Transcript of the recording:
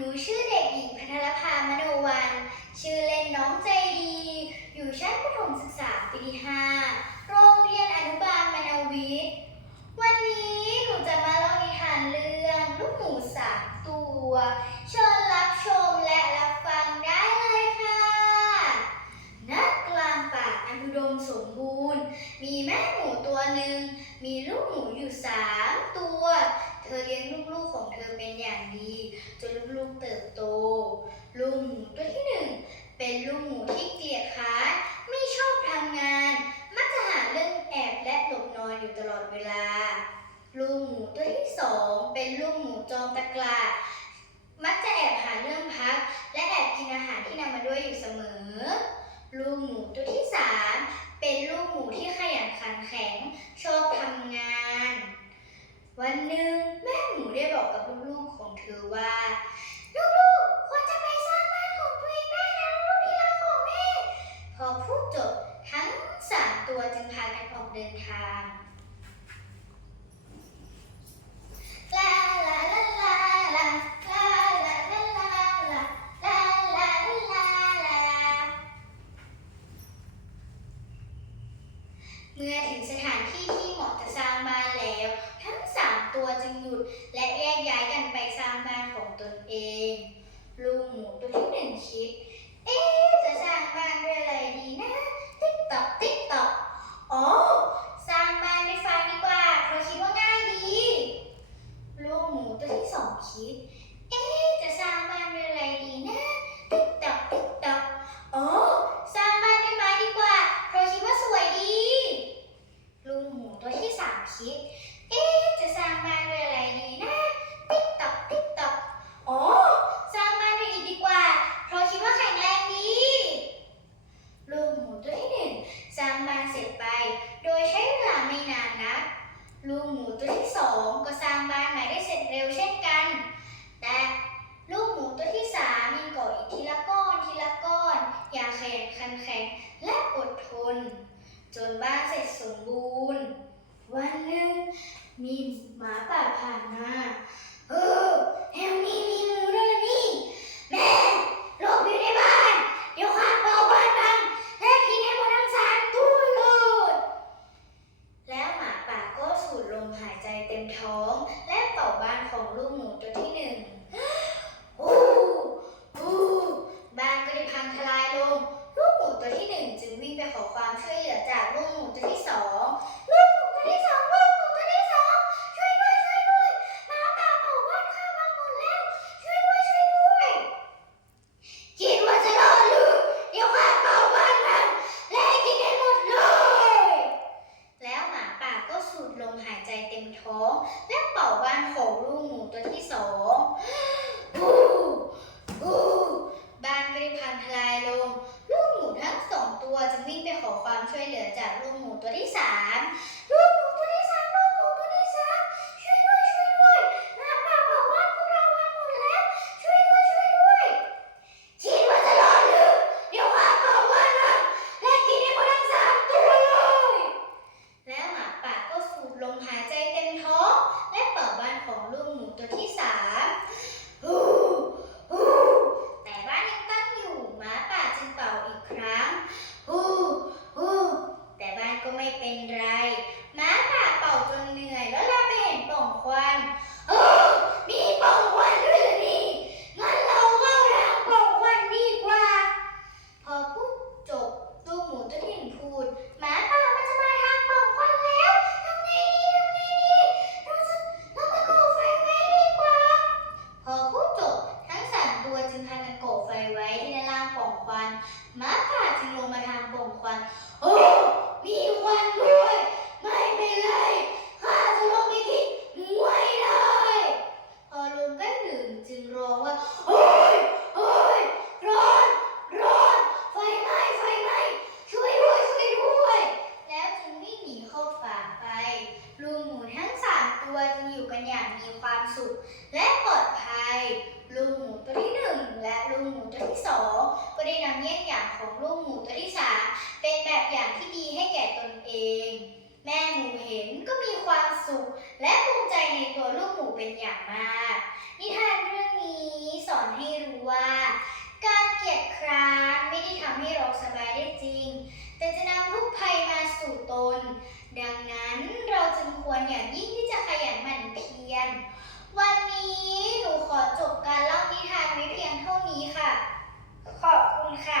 นูชื่อเด็กหญิงพัทรภามโนวัน ชื่อเล่นน้องใจดี อยู่ชั้นประถมศึกษาปีที่ห้าโรงเรียนอนุบาลมนาวิทย์ วันนี้หนูจะมาเล่านิทานเรื่องลูกหมูสามตัว เชิญรับชมและรับฟังได้เลยค่ะณกลางป่าอันอุดมสมบูรณ์ มีแม่หมูตัวหนึ่ง มีลูกหมูอยู่สามตัว เธอเลี้ยงลูกๆของเธอเป็นอย่างดี จนลูกๆเติบโต ลูกหมูตัวที่หนึ่งเป็นลูกหมูที่เกลียดค้านไม่ชอบทำงาน มักจะหาเรื่องแอบและหลบนอนอยู่ตลอดเวลา ลูกหมูตัวที่สองเป็นลูกหมูจอมตะกร้ามักจะแอบหาเรื่องพัก และแอบกินอาหารที่นำมาด้วยอยู่เสมอ ลูกหมูตัวที่สามเป็นลูกหมูที่ขยันขันแข็ง ชอบทำงาน วันหนึ่งแม่หมูได้บอกกับลูกๆของเธอว่า ลูกๆควรจะไปสร้างบ้านของตัวเองได้นะลูกๆที่รักของแม่ พอพูดจบทั้งสามตัวจึงพา กันออกเดินทางลาลาลาลาลาลาลาลาลาลาลาลาลาลาเมื่อถึงสถานที่ที่เหมาะจะสร้างบ้านแล้ว ทั้งสามตัวจึงหยุดและแยกย้ายกันไปสร้างบ้านของตนเอง ลูกหมูตัวที่หนึ่งคิด เอ๊จะสร้างบ้านด้วยอะไรดีนะ ติ๊กตอกติ๊กตอก Oh! อย่างขยันขันแข็งและอดทน จนบ้านเสร็จสมบูรณ์ วันหนึ่งมีหมาป่าผ่านมาเออแถวนี้มีหมูด้วยเหรอนี่ แม่หลบอยู่ในบ้าน เดี๋ยวข้าเป่าบ้านมันและกินให้หมดทั้งสามตัวเลย แล้วหมาป่าก็สูดลมหายใจเต็มท้อง และเป่าบ้านของลูกหมูตัวที่หนึ่ง อู้อู้บ้านก็ได้พังทลายลง ลูกหมูตัวที่หนึ่งจึงวิ่งไป ขอความช่วยเหลือจากลูกหมูตัวที่สองลูกหมูตัวที่สองลูกหมูตัวที่สองช่วยด้วยช่วยด้วยหมาป่าเป่าบ้านข้าพังหมดแล้ว ช่วยด้วยช่วยด้วยคิดว่าจะรอดหรือเดี๋ยวข้าเป่าบ้านมันและกินให้หมดเลยแล้วหมาป่าก็สูดลมหายใจเต็มท้อง และเป่าบ้านของลูกหมูตัวที่สองอู้อู้บ้านก็ได้พังทลายลง ลูกหมูทั้งสองตัวจึงวิ่งไปขอความ ช่วยเหลือจากลูกหมูตัวที่สามลูกหมูตัวที่สามลูกหมูตัวที่สามช่วยด้วยช่วยด้วยหมาป่าบอกว่าพวกเราพังหมดแล้ว ช่วยด้วยช่วยด้วยคิดว่าจะรอดหรือเดี๋ยวข้าเป่าบ้านมันและกินให้หมดทั้งสามตัวเลยแล้วหมาป่าก็สูดลมหายใจเต็มท้องและเป่าบ้านของลูกหมูตัวที่สามแต่บ้านยังตั้งอยู่หมาป่าจึงเป่าอีกครั้ง ไม่เป็นไรันอย่างมีความสุข และปลอดภัย ลูกหมูตัวที่หนึ่งและลูกหมูตัวที่สองก็ได้นำเยี่ยงอย่างของลูกหมูตัวที่สามเป็นแบบอย่างที่ดีให้แก่ตนเอง แม่หมูเห็นก็มีความสุข และภูมิใจในตัวลูกหมูเป็นอย่างมาก นิทานเรื่องนี้สอนให้รู้ว่า การเกียดคร้านไม่ได้ทำให้เราสบายได้จริง แต่จะนำทุกภัยมาสู่ตน ดังนั้นเราจึงควรอย่างยิ่ง นี้หนูขอจบการเล่านิทานไว้เพียงเท่านี้ค่ะ ขอบคุณค่ะ